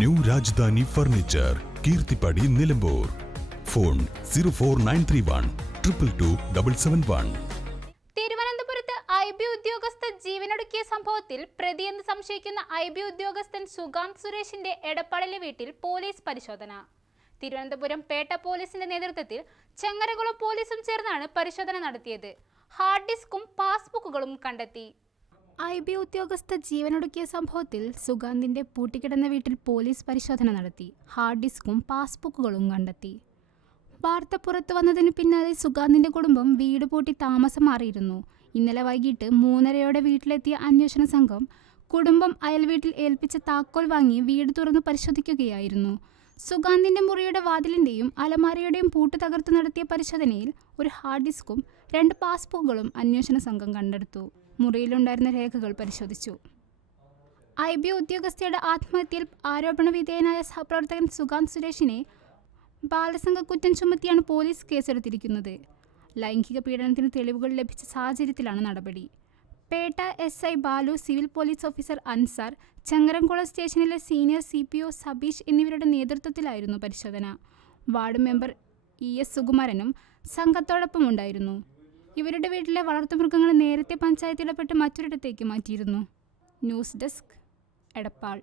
New Rajdhani furniture Keerthippadi Nilambur. Phone zero four nine three one triple two double seven one. തിരുവനന്തപുരത്ത് I B ഉദ്യോഗസ്ഥ ജീവനൊടുക്കിയ സംഭവത്തിൽ പ്രതിയെന്ന് സംശയിക്കുന്ന I B ഉദ്യോഗസ്ഥൻ സുഗാന്ത് സുരേഷിന്റെ എടപ്പാളിലെ വീട്ടിൽ പോലീസ് പരിശോധന. തിരുവനന്തപുരം പേട്ട പോലീസിന്റെ നേതൃത്വത്തിൽ ചെങ്ങരകുളം പോലീസും ചേർന്നാണ് പരിശോധന നടത്തിയത്. ഹാർഡ് ഡിസ്കും പാസ്ബുക്കുകളും കണ്ടെത്തി. ഐ ബി ഉദ്യോഗസ്ഥ ജീവനൊടുക്കിയ സംഭവത്തിൽ സുഗാന്തിന്റെ പൂട്ടിക്കിടന്ന വീട്ടിൽ പോലീസ് പരിശോധന നടത്തി. ഹാർഡ് ഡിസ്കും പാസ്ബുക്കുകളും കണ്ടെത്തി. വാർത്ത പുറത്തു വന്നതിന് പിന്നാലെ സുഗാന്തിന്റെ കുടുംബം വീട് പൂട്ടി താമസം മാറിയിരുന്നു. ഇന്നലെ വൈകിട്ട് മൂന്നരയോടെ വീട്ടിലെത്തിയ അന്വേഷണ സംഘം കുടുംബം അയൽവീട്ടിൽ ഏൽപ്പിച്ച താക്കോൽ വാങ്ങി വീട് തുറന്ന് പരിശോധിക്കുകയായിരുന്നു. സുഗാന്തിന്റെ മുറിയുടെ വാതിലിന്റെയും അലമാരയുടെയും പൂട്ട് തകർത്ത് നടത്തിയ പരിശോധനയിൽ ഒരു ഹാർഡ് ഡിസ്കും രണ്ട് പാസ്ബുക്കുകളും അന്വേഷണ സംഘം കണ്ടെടുത്തു. മുറിയിലുണ്ടായിരുന്ന രേഖകൾ പരിശോധിച്ചു. ഐ. ബി. ഉദ്യോഗസ്ഥയുടെ ആത്മഹത്യയിൽ ആരോപണ വിധേയനായ സഹപ്രവർത്തകൻ സുഗാന്ത് സുരേഷിനെ ബാലസംഘ കുറ്റം ചുമത്തിയാണ് പോലീസ് കേസെടുത്തിരിക്കുന്നത്. ലൈംഗിക പീഡനത്തിന് തെളിവുകൾ ലഭിച്ച സാഹചര്യത്തിലാണ് നടപടി. Pettah S. I. Balu civil police officer Ansar Changaramkulam സ്റ്റേഷനിലെ senior C. P. O. Sabeesh എന്നിവരുടെ നേതൃത്വത്തിലായിരുന്നു പരിശോധന. Ward member E. എസ്. സുകുമാരനും സംഘത്തോടൊപ്പം ഉണ്ടായിരുന്നു ഇവരുടെ വീട്ടിലെ വളർത്തുമൃഗങ്ങൾ നേരത്തെ പഞ്ചായത്തിലപ്പെട്ട് മറ്റൊരിടത്തേക്ക് മാറ്റിയിരുന്നു. News desk Edappal.